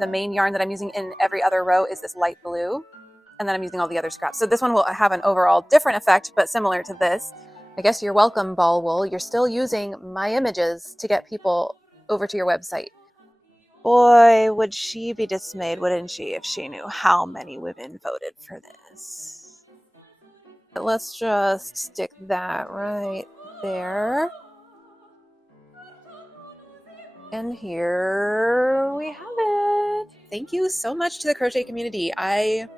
the main yarn that I'm using in every other row is this light blue, and then I'm using all the other scraps. So this one will have an overall different effect, but similar to this. I guess you're welcome, Ball Wool. You're still using my images to get people over to your website. Boy, would she be dismayed, wouldn't she, if she knew how many women voted for this. Let's just stick that right there. And here we have it. Thank you so much to the crochet community. I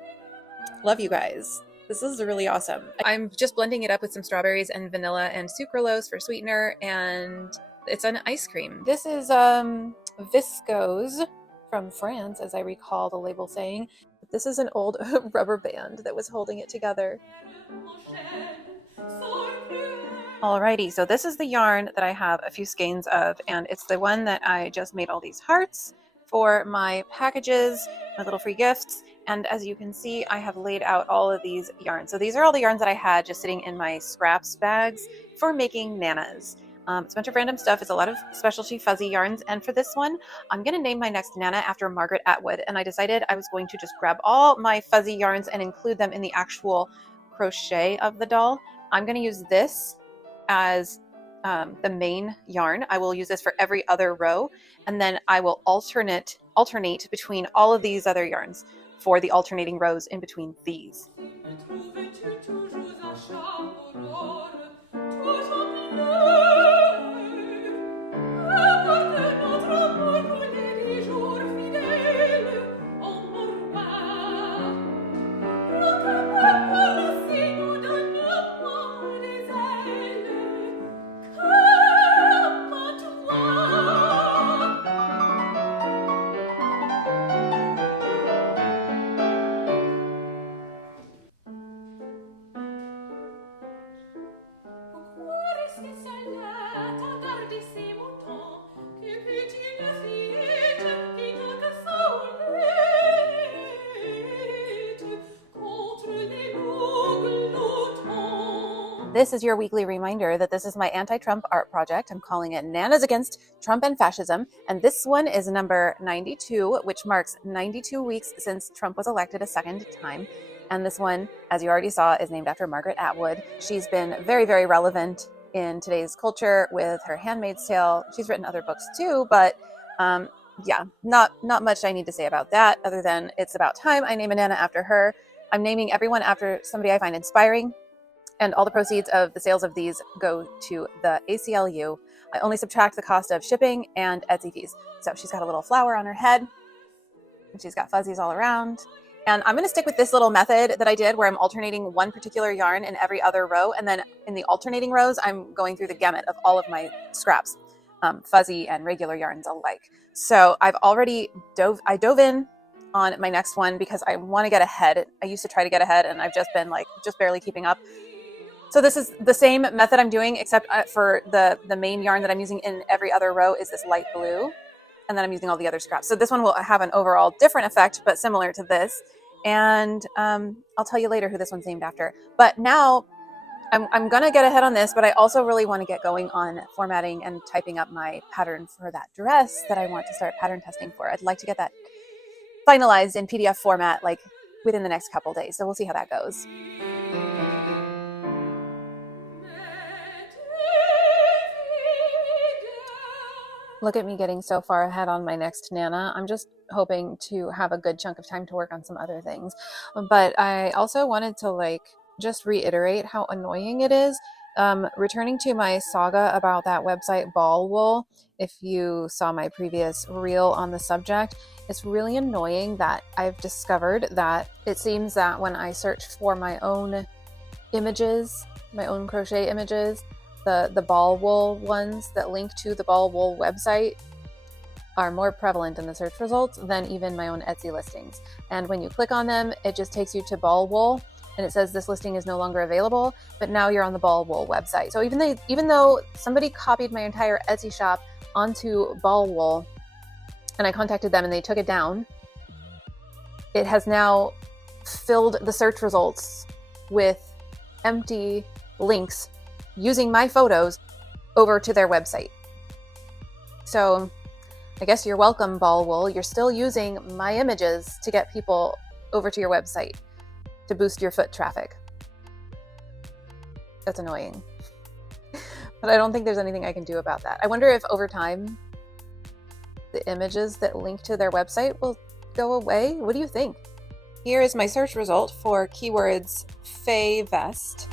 love you guys. This is really awesome. I'm just blending it up with some strawberries and vanilla and sucralose for sweetener, and it's an ice cream. This is viscose from France, as I recall the label saying. This is an old rubber band that was holding it together. Alrighty, so this is the yarn that I have a few skeins of, and it's the one that I just made all these hearts for my packages, my little free gifts. And as you can see, I have laid out all of these yarns. So these are all the yarns that I had just sitting in my scraps bags for making nanas. It's a bunch of random stuff. It's a lot of specialty fuzzy yarns. And for this one, I'm going to name my next nana after Margaret Atwood. And I decided I was going to just grab all my fuzzy yarns and include them in the actual crochet of the doll. I'm going to use this as the main yarn. I will use this for every other row, and then I will alternate between all of these other yarns for the alternating rows in between these. This is your weekly reminder that this is my anti-Trump art project. I'm calling it Nanas Against Trump and Fascism. And this one is number 92, which marks 92 weeks since Trump was elected a second time. And this one, as you already saw, is named after Margaret Atwood. She's been very, very relevant in today's culture with her Handmaid's Tale. She's written other books too, but yeah, not much I need to say about that other than it's about time I name a Nana after her. I'm naming everyone after somebody I find inspiring. And all the proceeds of the sales of these go to the ACLU. I only subtract the cost of shipping and Etsy fees. So she's got a little flower on her head, and she's got fuzzies all around. And I'm going to stick with this little method that I did where I'm alternating one particular yarn in every other row. And then in the alternating rows, I'm going through the gamut of all of my scraps, fuzzy and regular yarns alike. So I've already dove in on my next one because I want to get ahead. I used to try to get ahead, and I've just been just barely keeping up. So this is the same method I'm doing, except for the main yarn that I'm using in every other row is this light blue, and then I'm using all the other scraps. So this one will have an overall different effect, but similar to this. And I'll tell you later who this one's named after. But now I'm going to get ahead on this, but I also really want to get going on formatting and typing up my pattern for that dress that I want to start pattern testing for. I'd like to get that finalized in PDF format within the next couple days. So we'll see how that goes. Look at me getting so far ahead on my next Nana. I'm just hoping to have a good chunk of time to work on some other things. But I also wanted to just reiterate how annoying it is. Returning to my saga about that website Ball Wool, if you saw my previous reel on the subject, it's really annoying that I've discovered that it seems that when I search for my own images, my own crochet images, the Ball Wool ones that link to the Ball Wool website are more prevalent in the search results than even my own Etsy listings. And when you click on them, it just takes you to Ball Wool, and it says this listing is no longer available, but now you're on the Ball Wool website. So even though somebody copied my entire Etsy shop onto Ball Wool, and I contacted them and they took it down, it has now filled the search results with empty links using my photos over to their website. So I guess you're welcome, Ball Wool. You're still using my images to get people over to your website to boost your foot traffic. That's annoying. But I don't think there's anything I can do about that. I wonder if over time the images that link to their website will go away. What do you think? Here is my search result for keywords Faye Vest.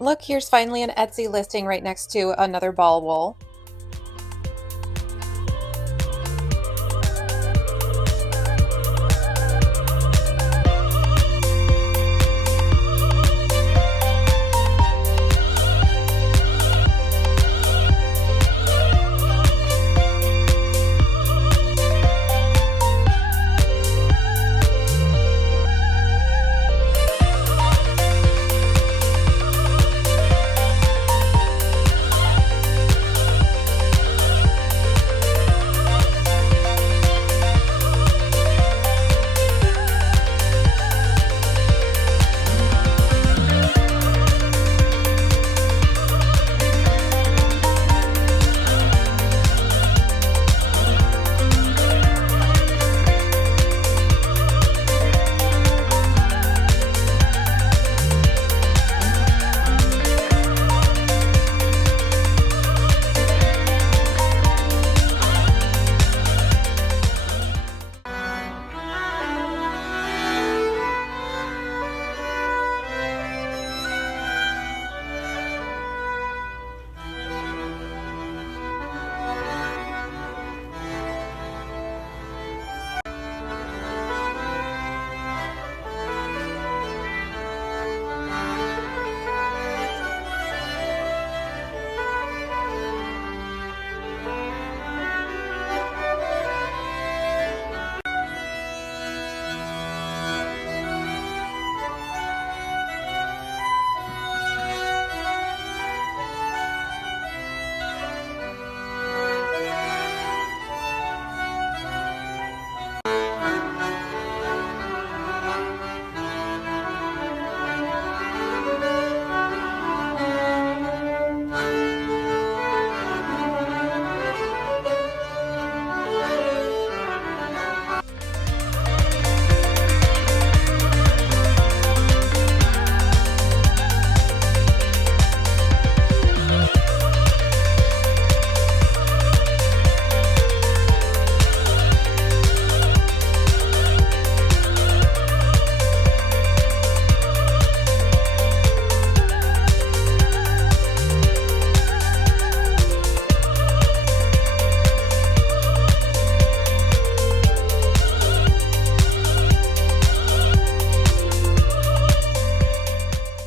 Look, here's finally an Etsy listing right next to another ball wool.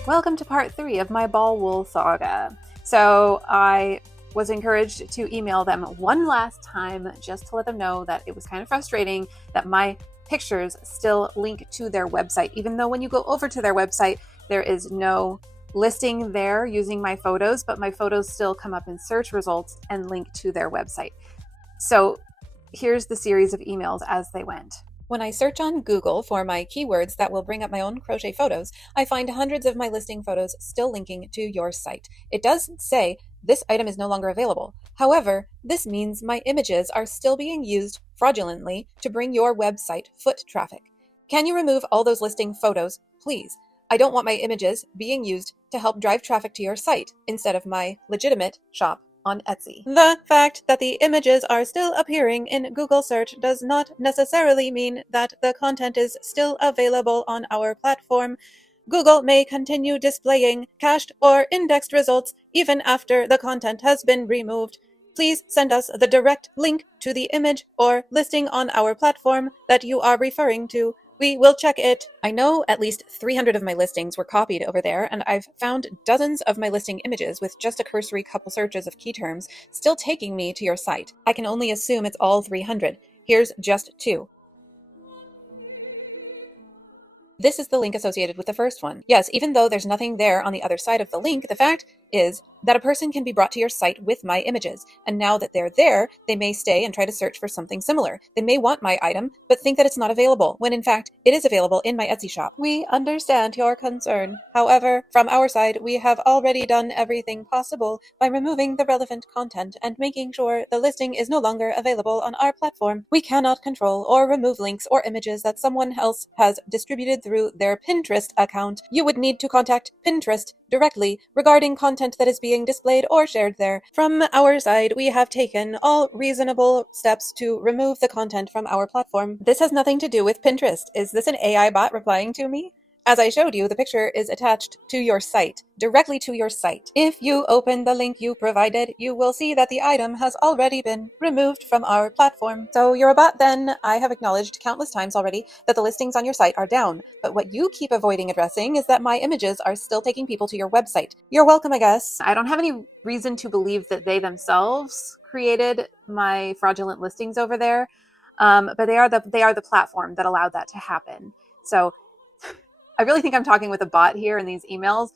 Welcome to part 3 of my ball wool saga. So I was encouraged to email them one last time just to let them know that it was kind of frustrating that my pictures still link to their website, even though when you go over to their website, there is no listing there using my photos, but my photos still come up in search results and link to their website. So here's the series of emails as they went. When I search on Google for my keywords that will bring up my own crochet photos, I find hundreds of my listing photos still linking to your site. It does say this item is no longer available. However, this means my images are still being used fraudulently to bring your website foot traffic. Can you remove all those listing photos, please? I don't want my images being used to help drive traffic to your site instead of my legitimate shop on Etsy. The fact that the images are still appearing in Google search does not necessarily mean that the content is still available on our platform. Google may continue displaying cached or indexed results even after the content has been removed. Please send us the direct link to the image or listing on our platform that you are referring to. We will check it. I know at least 300 of my listings were copied over there, and I've found dozens of my listing images with just a cursory couple searches of key terms still taking me to your site. I can only assume it's all 300. Here's just 2. This is the link associated with the first one. Yes, even though there's nothing there on the other side of the link, the fact is that a person can be brought to your site with my images, and now that they're there, they may stay and try to search for something similar. They may want my item, but think that it's not available, when in fact, it is available in my Etsy shop. We understand your concern. However, from our side, we have already done everything possible by removing the relevant content and making sure the listing is no longer available on our platform. We cannot control or remove links or images that someone else has distributed through their Pinterest account. You would need to contact Pinterest directly regarding content that is being displayed or shared there. From our side, we have taken all reasonable steps to remove the content from our platform. This has nothing to do with Pinterest. Is this an AI bot replying to me? As I showed you, the picture is attached to your site, directly to your site. If you open the link you provided, you will see that the item has already been removed from our platform. So you're a bot then. I have acknowledged countless times already that the listings on your site are down, but what you keep avoiding addressing is that my images are still taking people to your website. You're welcome, I guess. I don't have any reason to believe that they themselves created my fraudulent listings over there, but they are the platform that allowed that to happen. So I really think I'm talking with a bot here in these emails,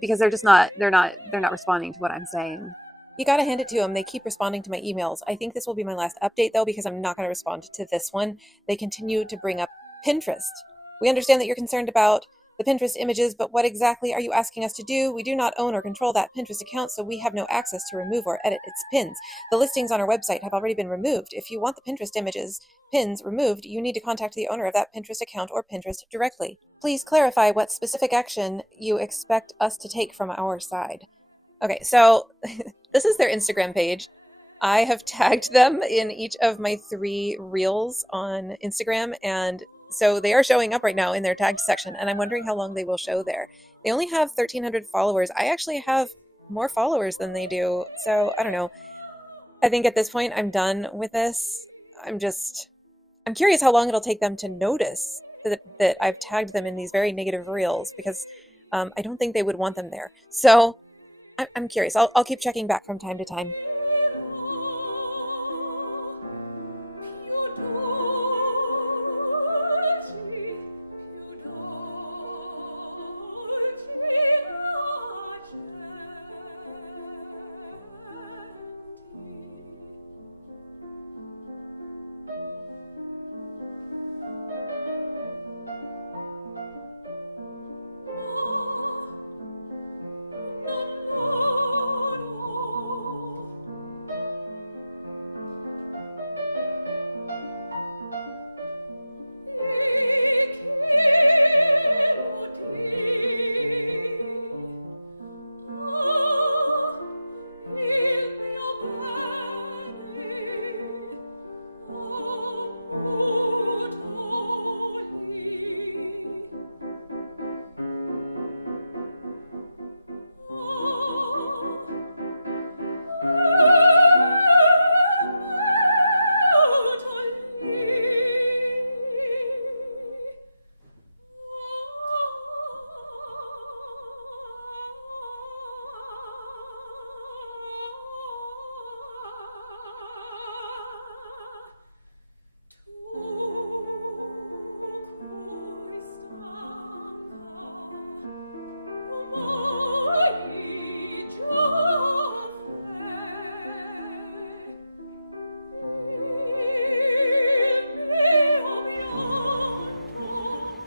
because they're not responding to what I'm saying. You got to hand it to them. They keep responding to my emails. I think this will be my last update though, because I'm not going to respond to this one. They continue to bring up Pinterest. We understand that you're concerned about the Pinterest images, but what exactly are you asking us to do? We do not own or control that Pinterest account, so we have no access to remove or edit its pins. The listings on our website have already been removed. If you want the Pinterest images pins removed, you need to contact the owner of that Pinterest account or Pinterest directly. Please clarify what specific action you expect us to take from our side. Okay, so this is their Instagram page. I have tagged them in each of my 3 reels on Instagram, and so they are showing up right now in their tagged section, and I'm wondering how long they will show there. They only have 1,300 followers. I actually have more followers than they do, so I don't know. I think at this point I'm done with this. I'm curious how long it'll take them to notice that I've tagged them in these very negative reels, because I don't think they would want them there. So I'm curious. I'll keep checking back from time to time.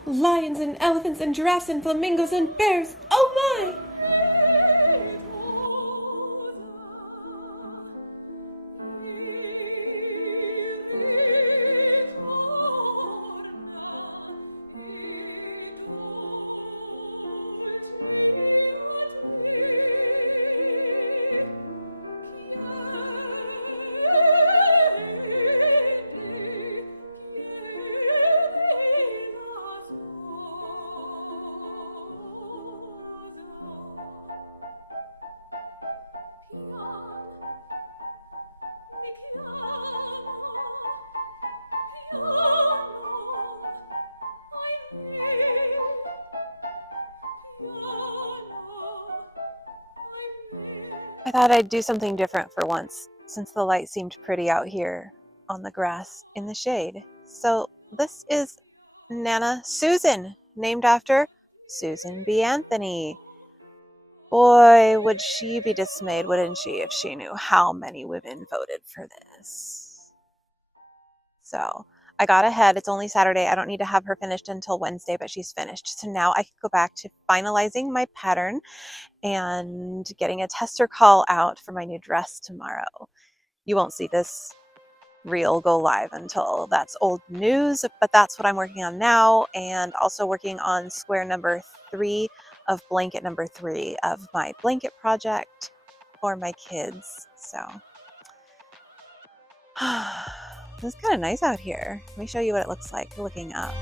Lions and elephants and giraffes and flamingos and bears. Oh my! I thought I'd do something different for once, since the light seemed pretty out here on the grass in the shade. So this is Nana Susan, named after Susan B. Anthony. boy, would she be dismayed, wouldn't she, if she knew how many women voted for this. So I got ahead. It's only Saturday. I don't need to have her finished until Wednesday, but she's finished. So now I can go back to finalizing my pattern and getting a tester call out for my new dress tomorrow. You won't see this reel go live until that's old news, but that's what I'm working on now, and also working on square number 3 of blanket number 3 of my blanket project for my kids. So it's kind of nice out here. Let me show you what it looks like looking up.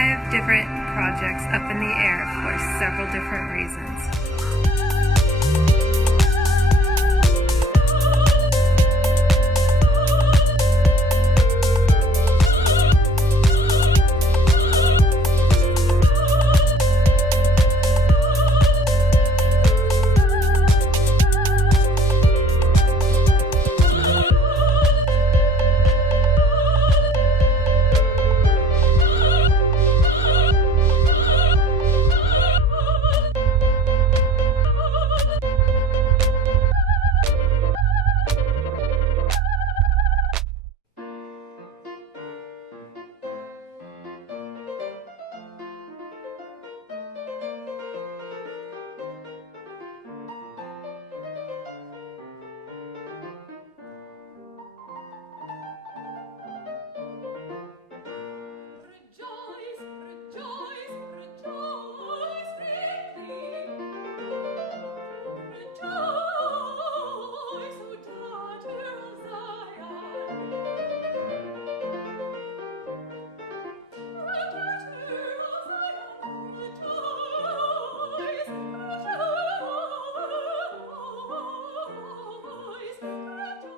5 different projects up in the air for several different reasons.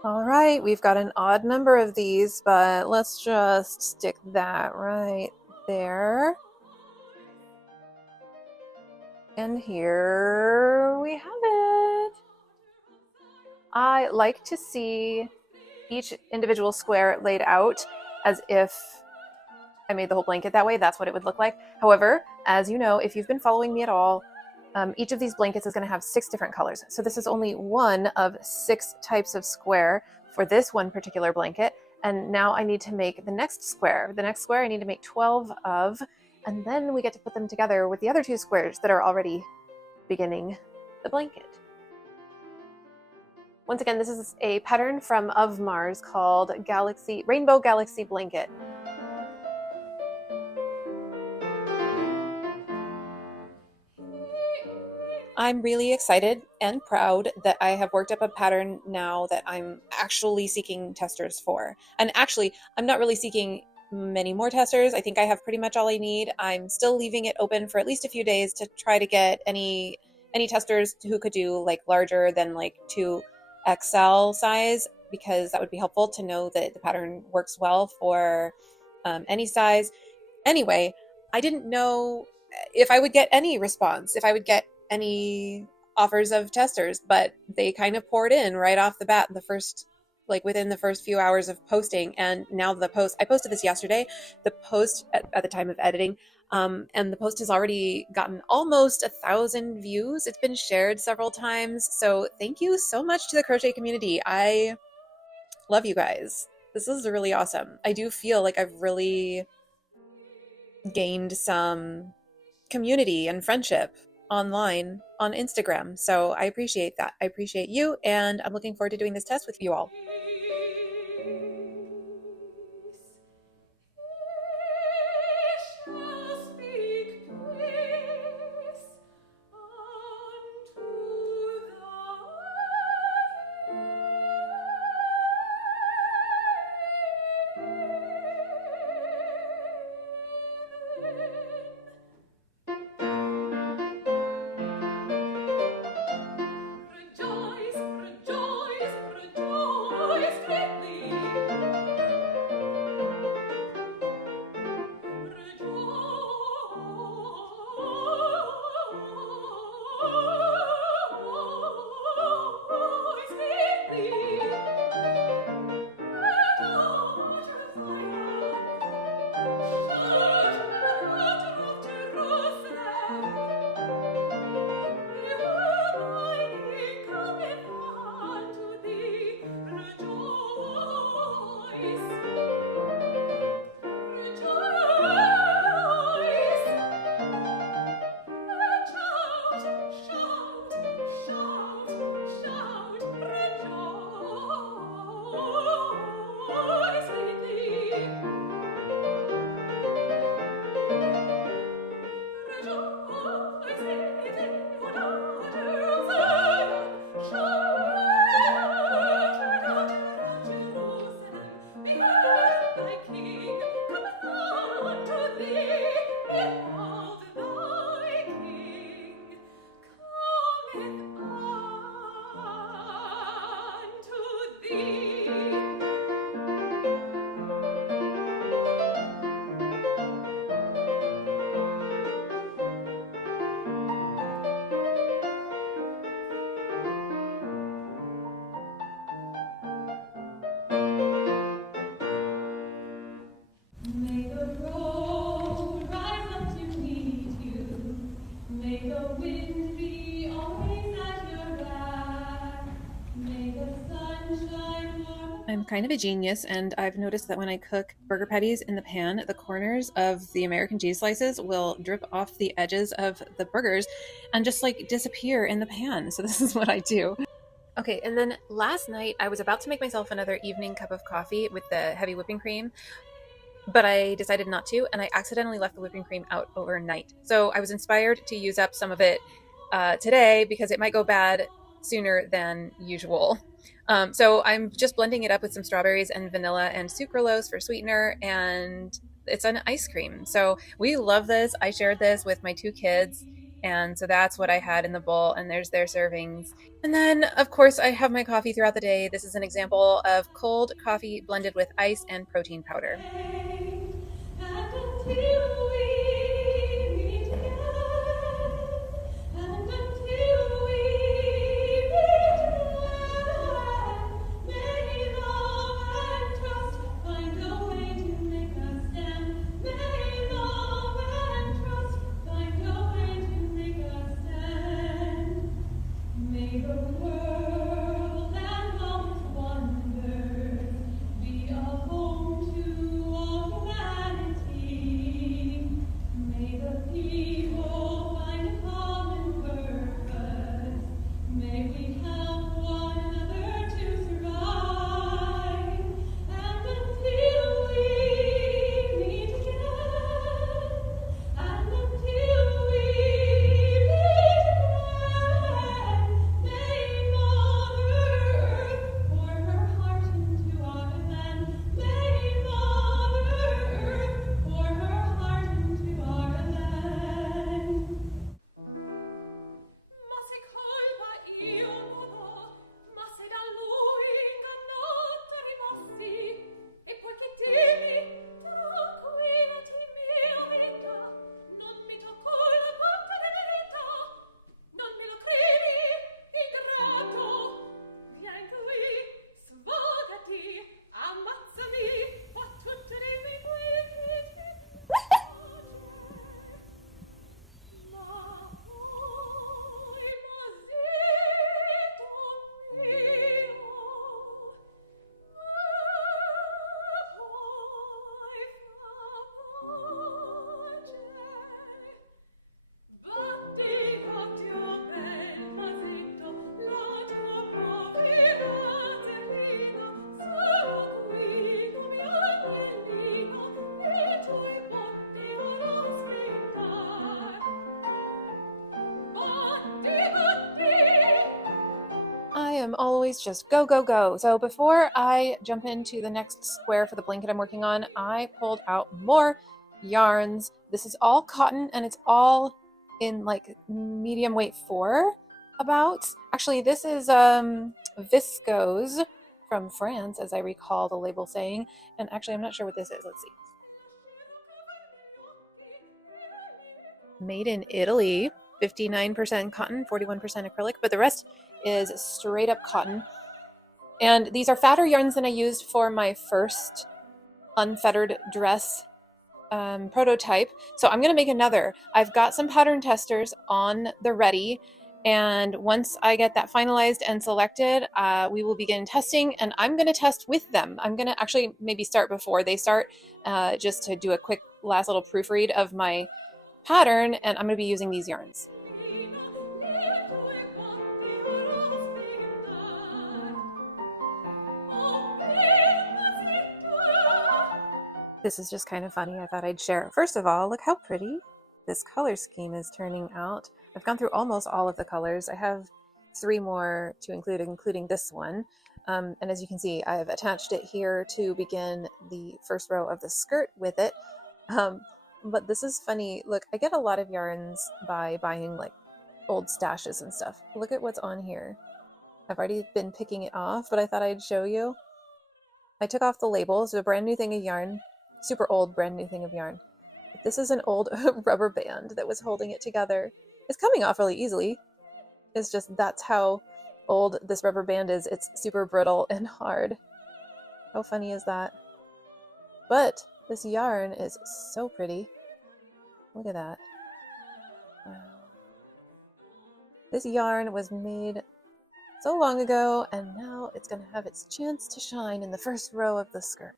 All right, we've got an odd number of these, but let's just stick that right there. And here we have it. I like to see each individual square laid out as if I made the whole blanket that way. That's what it would look like. However, as you know, if you've been following me at all, each of these blankets is going to have 6 different colors. So this is only one of 6 types of square for this one particular blanket. And now I need to make the next square. The next square I need to make 12 of, and then we get to put them together with the other 2 squares that are already beginning the blanket. Once again, this is a pattern from Of Mars called Rainbow Galaxy Blanket. I'm really excited and proud that I have worked up a pattern now that I'm actually seeking testers for. And actually, I'm not really seeking many more testers. I think I have pretty much all I need. I'm still leaving it open for at least a few days to try to get any testers who could do like larger than like 2XL size, because that would be helpful to know that the pattern works well for any size. Anyway, I didn't know if I would get any response, if I would get any offers of testers, but they kind of poured in right off the bat within the first few hours of posting. And now I posted this yesterday, the post at the time of editing, and the post has already gotten almost 1,000 views. It's been shared several times. So thank you so much to the crochet community. I love you guys. This is really awesome. I do feel like I've really gained some community and friendship online on Instagram. So I appreciate that. I appreciate you, and I'm looking forward to doing this test with you all. kind of a genius, and I've noticed that when I cook burger patties in the pan, the corners of the American cheese slices will drip off the edges of the burgers and just like disappear in the pan. So this is what I do. Okay, and then last night I was about to make myself another evening cup of coffee with the heavy whipping cream, but I decided not to, and I accidentally left the whipping cream out overnight. So I was inspired to use up some of it today because it might go bad sooner than usual. So I'm just blending it up with some strawberries and vanilla and sucralose for sweetener, and it's an ice cream. So we love this. I shared this with my 2 kids, and so that's what I had in the bowl, and there's their servings. And then, of course, I have my coffee throughout the day. This is an example of cold coffee blended with ice and protein powder. I am always just go, go, go. So before I jump into the next square for the blanket I'm working on, I pulled out more yarns. This is all cotton, and it's all in like medium weight 4 about. Actually, this is viscose from France, as I recall the label saying. And actually, I'm not sure what this is. Let's see. Made in Italy, 59% cotton, 41% acrylic, but the rest is straight up cotton. And these are fatter yarns than I used for my first unfettered dress prototype. So I'm going to make another. I've got some pattern testers on the ready. And once I get that finalized and selected, we will begin testing, and I'm going to test with them. I'm going to actually maybe start before they start, just to do a quick last little proofread of my pattern, and I'm going to be using these yarns. This is just kind of funny. I thought I'd share it. First of all, look how pretty this color scheme is turning out. I've gone through almost all of the colors. I have 3 more to include, including this one. And as you can see, I've attached it here to begin the first row of the skirt with it. But this is funny. Look, I get a lot of yarns by buying like old stashes and stuff. Look at what's on here. I've already been picking it off, but I thought I'd show you. I took off the label. It's a brand new thing of yarn. Super old brand new thing of yarn. But this is an old rubber band that was holding it together. It's coming off really easily. It's just that's how old this rubber band is. It's super brittle and hard. How funny is that? But this yarn is so pretty. Look at that. Wow. This yarn was made so long ago, and now it's going to have its chance to shine in the first row of the skirt.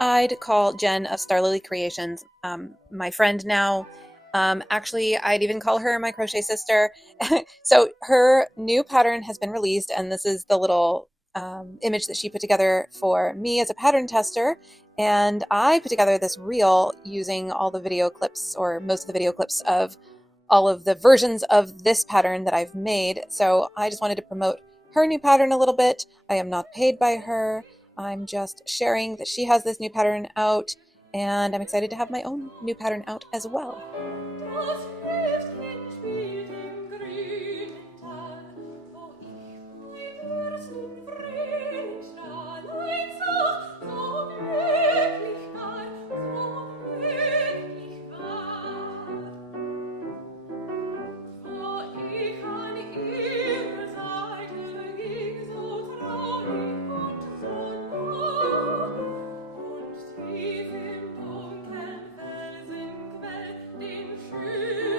I'd call Jen of Star Lily Creations my friend now. Actually, I'd even call her my crochet sister. So her new pattern has been released, and this is the little image that she put together for me as a pattern tester. And I put together this reel using all the video clips, or most of the video clips of all of the versions of this pattern that I've made. So I just wanted to promote her new pattern a little bit. I am not paid by her. I'm just sharing that she has this new pattern out, and I'm excited to have my own new pattern out as well. Schön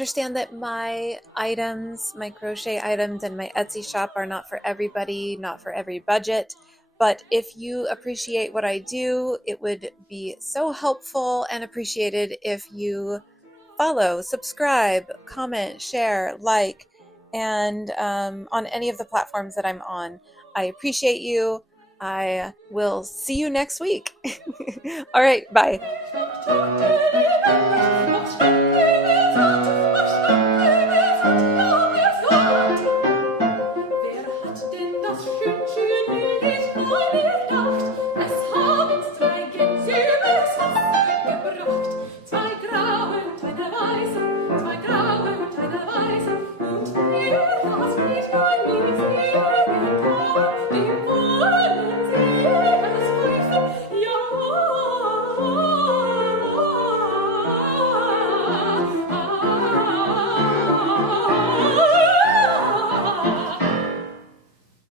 understand that my items, my crochet items and my Etsy shop are not for everybody, not for every budget. But if you appreciate what I do, it would be so helpful and appreciated if you follow, subscribe, comment, share, like, and on any of the platforms that I'm on. I appreciate you. I will see you next week. All right, bye. Zwei graue und eine weiße, und mir das nicht mein Liebling.